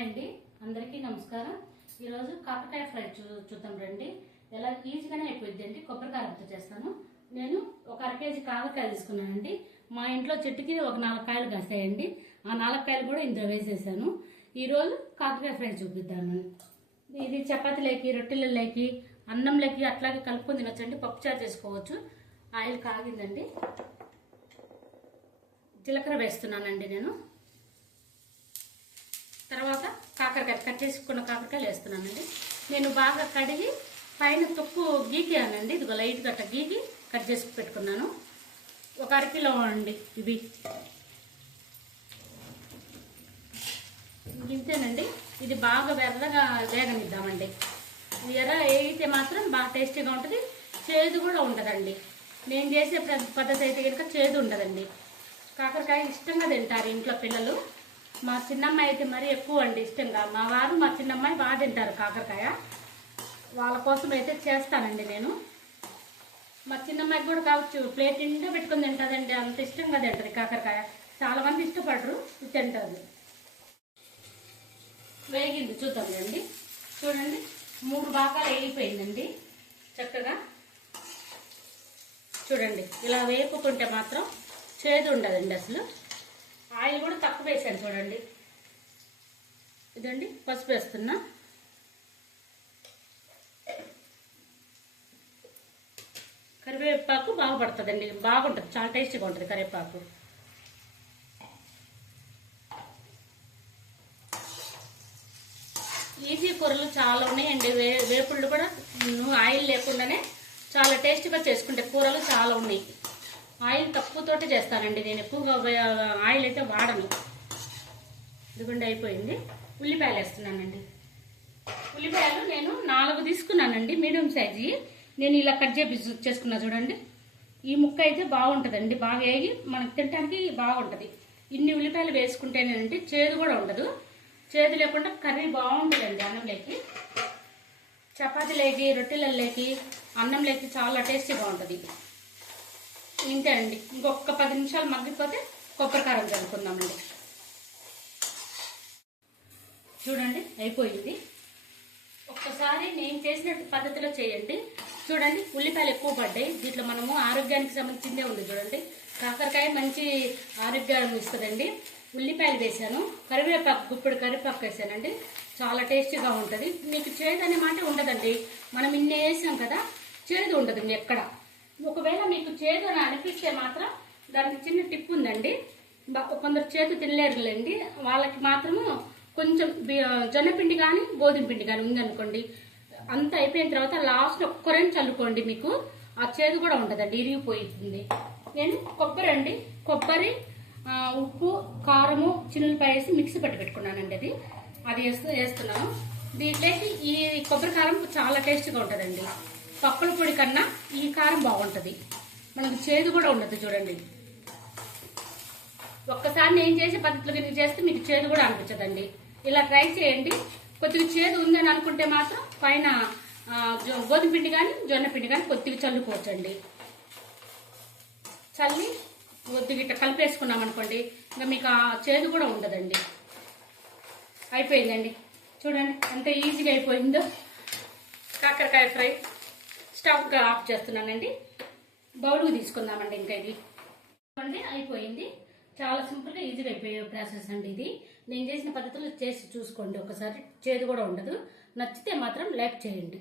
Hi అండి. అందరికీ నమస్కారం. ఈరోజు కాకరకాయ ఫ్రై చూ చూద్దాం రండి. ఎలా ఈజీగానే అయిపోయింది అండి. కొబ్బరికాయలతో చేస్తాను. నేను ఒక అర కేజీ కాకరకాయ తీసుకున్నానండి. మా ఇంట్లో చెట్టుకి ఒక నాలుగు కాయలు కాసాయండి. ఆ నాలుగు కాయలు కూడా ఇందులో వేసేసాను. ఈరోజు కాకరకాయ ఫ్రై చూపిద్దాను ఇది చపాతీలకి రొట్టెలకి అన్నంలోకి అట్లాగే కలుపుకొని తినొచ్చండి. పప్పుచారు చేసుకోవచ్చు. ఆయిల్ కాగిందండి. జీలకర్ర వేస్తున్నానండి నేను. తర్వాత కాకరకాయ కట్ చేసుకున్న కాకరకాయలు వేస్తున్నానండి. నేను బాగా కడిగి పైన తొక్కు గీకానండి ఇదిగో లైట్ గట్ట గీకి కట్ చేసి పెట్టుకున్నాను. ఒక అరకిలో అండి ఇవి. ఇంతేనండి. ఇది బాగా వెర్రగా వేగనిద్దామండి. ఇది ఎర్ర వేగితే మాత్రం బాగా టేస్టీగా ఉంటుంది. చేదు కూడా ఉండదండి. నేను చేసే పద్ధతి అయితే కనుక చేదు ఉండదండి. కాకరకాయ ఇష్టంగా తింటారు ఇంట్లో పిల్లలు. మా చిన్నమ్మాయి అయితే మరీ ఎక్కువ అండి ఇష్టంగా. మా వారు మా చిన్నమ్మాయి బాగా తింటారు కాకరకాయ. వాళ్ళ కోసం అయితే చేస్తానండి నేను. మా చిన్నమ్మాయికి కూడా కావచ్చు ప్లేట్ నిండా పెట్టుకుని తింటుందండి. అంత ఇష్టంగా తింటుంది కాకరకాయ. చాలా మంది ఇష్టపడరు తింటుంది వేగింది చూద్దాంలేండి చూడండి మూడు భాగాలు వేగిపోయిందండి. చక్కగా చూడండి ఇలా వేపుకుంటే మాత్రం చేదు ఉండదండి అసలు. ఆయిల్ కూడా తక్కువ వేసాను చూడండి. ఇదండి పసుపు వేస్తున్నా. కరివేపాకు బాగుపడుతుందండి బాగుంటుంది చాలా టేస్టీగా ఉంటుంది కరివేపాకు. ఈజీ కూరలు చాలా ఉన్నాయండి వే వేపుళ్ళు కూడా. ఆయిల్ లేకుండానే చాలా టేస్టీగా చేసుకుంటే కూరలు చాలా ఉన్నాయి. ఆయిల్ తక్కువతోటే చేస్తానండి. నేను ఎక్కువగా ఆయిల్ అయితే వాడను. ఇదిగోండి అయిపోయింది. ఉల్లిపాయలు వేస్తున్నానండి. ఉల్లిపాయలు నేను నాలుగు తీసుకున్నానండి మీడియం సైజు. నేను ఇలా కట్ చేపి చేసుకున్నా చూడండి. ఈ ముక్క అయితే బాగుంటుందండి. బాగా వేగి మనకు తినడానికి బాగుంటుంది. ఇన్ని ఉల్లిపాయలు వేసుకుంటేనేనంటే చేదు కూడా ఉండదు. చేదు లేకుండా కర్రీ బాగుంటుందండి అన్నంలోకి. చపాతీలోకి రొట్టెలలోకి అన్నంలోకి చాలా టేస్టీ బాగుంటుంది. ఇంతే అండి ఇంకొక పది నిమిషాలు మగ్గిపోతే కొబ్బరి కారం చల్లుకుందామండి. చూడండి అయిపోయింది. ఒక్కసారి నేను చేసిన పద్ధతిలో చేయండి. చూడండి ఉల్లిపాయలు ఎక్కువ పడ్డాయి. దీంట్లో మనము ఆరోగ్యానికి సంబంధించిందే ఉంది చూడండి. కాకరకాయ మంచి ఆరోగ్యాన్ని ఇస్తుందండి. ఉల్లిపాయలు వేసాను కరివేపాకు గుప్పుడు కరివేపాకు వేసానండి చాలా టేస్టీగా ఉంటుంది. మీకు చేదు అనే మాట ఉండదండి. మనం ఇన్ని వేసాం కదా చేదు ఉండదు మీ ఎక్కడ. ఒకవేళ మీకు చేదు అని అనిపిస్తే మాత్రం దానికి చిన్న టిప్ ఉందండి. కొందరు చేతు తినలేరులేండి. వాళ్ళకి మాత్రము కొంచెం బి- జొన్నపిండి కానీ గోధుమ పిండి కానీ ఉందనుకోండి. అంత అయిపోయిన తర్వాత లాస్ట్ ఒక్కరేం చల్లుకోండి మీకు. ఆ చేదు కూడా ఉండదండి ఇరిగిపోయింది నేను కొబ్బరి అండి. కొబ్బరి ఉప్పు కారము చిన్నులపాయ వేసి మిక్సీ పట్టి పెట్టుకున్నానండి అది. అది వేస్తూ వేస్తున్నాను. దీంట్లోకి ఈ కొబ్బరి కారం చాలా టేస్ట్గా ఉంటుందండి. పప్పుల పొడి కన్నా ఈ కారం బాగుంటుంది. మనకు చేదు కూడా ఉండదు చూడండి. ఒక్కసారి నేను చేసే పద్ధతిలో నేను చేస్తే మీకు చేదు కూడా అనిపించదండి. ఇలా ట్రై చేయండి. కొద్దిగా చేదు ఉందని అనుకుంటే మాత్రం పైన గోధుమ పిండి కానీ జొన్న పిండి కానీ కొద్దిగా చల్లుకోవచ్చండి. చల్లి కొద్దిగా ఇట్లా కలిపేసుకున్నాం అనుకోండి ఇంకా మీకు ఆ చేదు కూడా ఉండదండి. అయిపోయిందండి. చూడండి ఎంత ఈజీగా అయిపోయిందో. కాకరకాయ ఫ్రై. స్టవ్ ఆఫ్ చేస్తున్నానండి. బౌల్కి తీసుకుందామండి ఇంకా ఇది. చూడండి అయిపోయింది. చాలా సింపుల్గా ఈజీగా అయిపోయే ప్రాసెస్ అండి ఇది. నేను చేసిన పద్ధతులు చేసి చూసుకోండి. ఒకసారి చేదు కూడా ఉండదు. నచ్చితే మాత్రం లైక్ చేయండి.